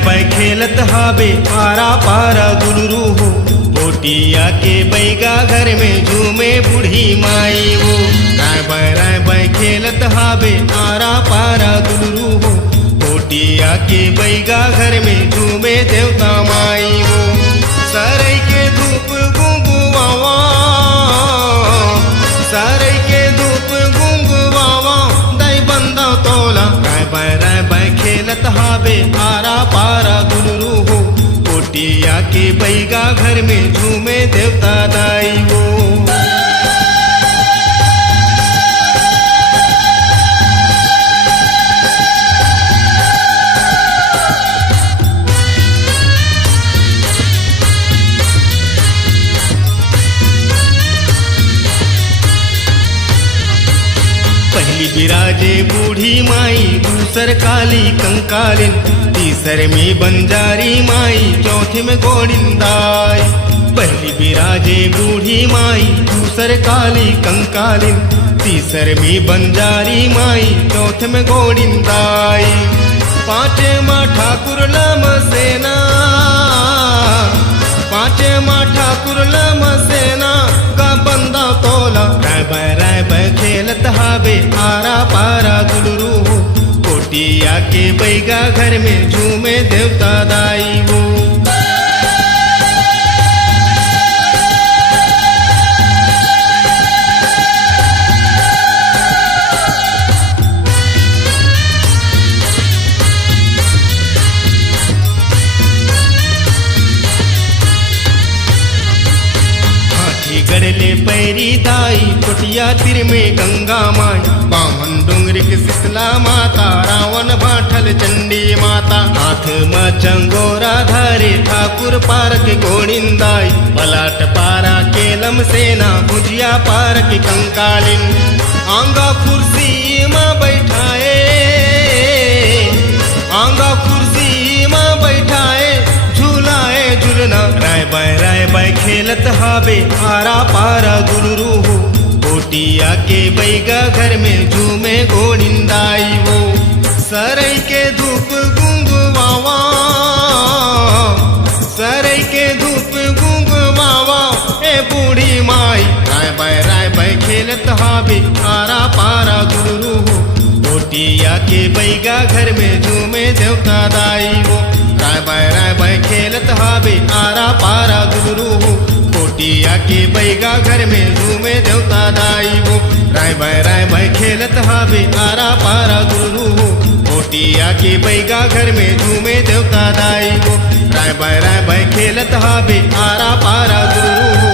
बै खेलत हाबे आरा पारा गुलरू हो। पोटिया के बैगा घर में झूमे बूढ़ी माई वो। राय बै खेलत हाबे आरा पारा गुलरू हो। पोटिया के बैगा घर में झूमे देवता माई वो। सरई के धूप गुंगुवावा, सरई के धूप गुंगुवावा, दई बंदा तोला। राय बै खेलत हाबे आरा पारा गुलरू हो। पोटिया के बैगा घर में झूमे देवता दाई वो। पहली बिराजे बूढ़ी माई, दूसर काली कंकालिन, तीसर में बंजारी माई, चौथे में गोड़िंदाई। पहली बिराजे बूढ़ी माई, दूसर काली कंकालिन, तीसर में बंजारी माई, चौथे में गोड़िंदाई। पांचे माँ ठाकुर लम सेना, पांचे माँ ठाकुर लम सेना का बंदा तोला। राय बै खेलत हाबे आरा पारा गुलरू हो। पोटिया के बैगा घर में झूमे देवता दाई वो। गड़ले पैरी दाई, कुटिया तिर में गंगा माई, बामन डोंगरी के शीतला माता, रावण भाठल चंडी माता। हाथ में चंगोरा धारे ठाकुर पार के गोड़िंदाई, पलाट पारा केलम सेना, भुजिया पार के कंकालिन। आंगा कुर्सी में बैठाए, आंगा कुर्सी में बैठाए, झूलाए झूलना। राय बै खेलत हाबे आरा पारा गुलरू हो। पोटिया के बैगा घर में झूमे गोड़िंदाई वो। सरई के धूप गुंगवावा, सरई के धूप गुंगवावा, ए बूढ़ी माई। राय बै खेलत हाबे आरा पारा गुलरू हो। पोटिया के बैगा घर में झूमे देवता दाई वो। राय बै खेलत हाबे आरा पारा गुलरू हो। पोटिया के बैगा घर में झूमे देवता दाई वो। राय बै खेलत हाबे आरा पारा गुलरू हो। पोटिया के बैगा घर में झूमे देवता दाई वो। राय बै खेलत हाबे आरा पारा गुलरू हो।